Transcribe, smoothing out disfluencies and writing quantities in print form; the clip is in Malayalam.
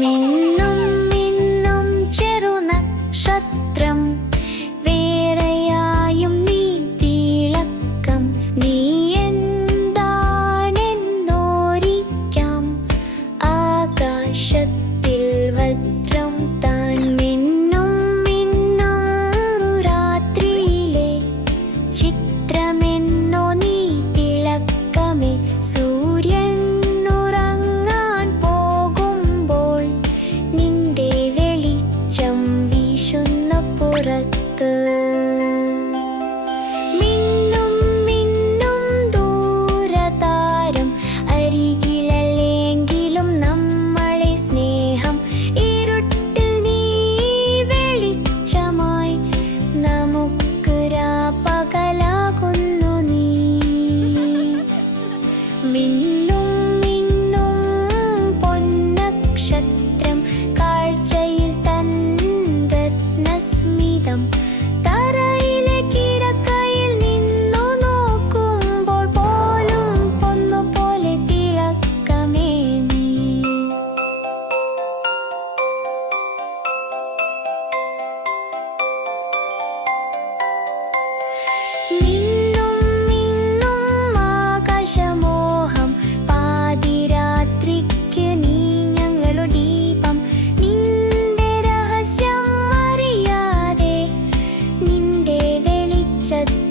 മിന്നും മിന്നും ചെറുനക്ഷത്രം, വേറെയായും നീ തിളക്കം. നീ എന്താണെന്നോരിക്കാം, ആകാശത്തിൽ വജ്രം താൻ. മിന്നും മിന്നും രാത്രിയിലെ ചിത്രമെന്നോ നീ തിളക്കമേ. സൂര്യൻ ഉറങ്ങാൻ പോകുമ്പോൾ നിന്റെ വെളിച്ചം വീശുന്ന പുറത്ത്. മിന്നും മിന്നും ദൂരതാരം, അരികിലല്ലെങ്കിലും നമ്മളെ സ്നേഹം. ഇരുട്ടിൽ നീ വെളിച്ചമായി, നമുക്ക് രാപ്പകലാകുന്നു നീ. മിന്നും മിന്നും പൊന്നക്ഷത്രം, കാഴ്ചയിൽ തൻ രത്നസ്മിതം. തറയിലെ കിടക്കയിൽ നിന്നു നോക്കുമ്പോൾ പോലും പൊന്നുപോലെ തിളക്കമേ നീ. മിന്നും മിന്നും ആകാശമോഹം, പാതിരാത്രിക്ക് നീ ഞങ്ങളുടെ ദീപം. നിന്റെ രഹസ്യം അറിയാതെ നിന്റെ വെളിച്ചത്തിൽ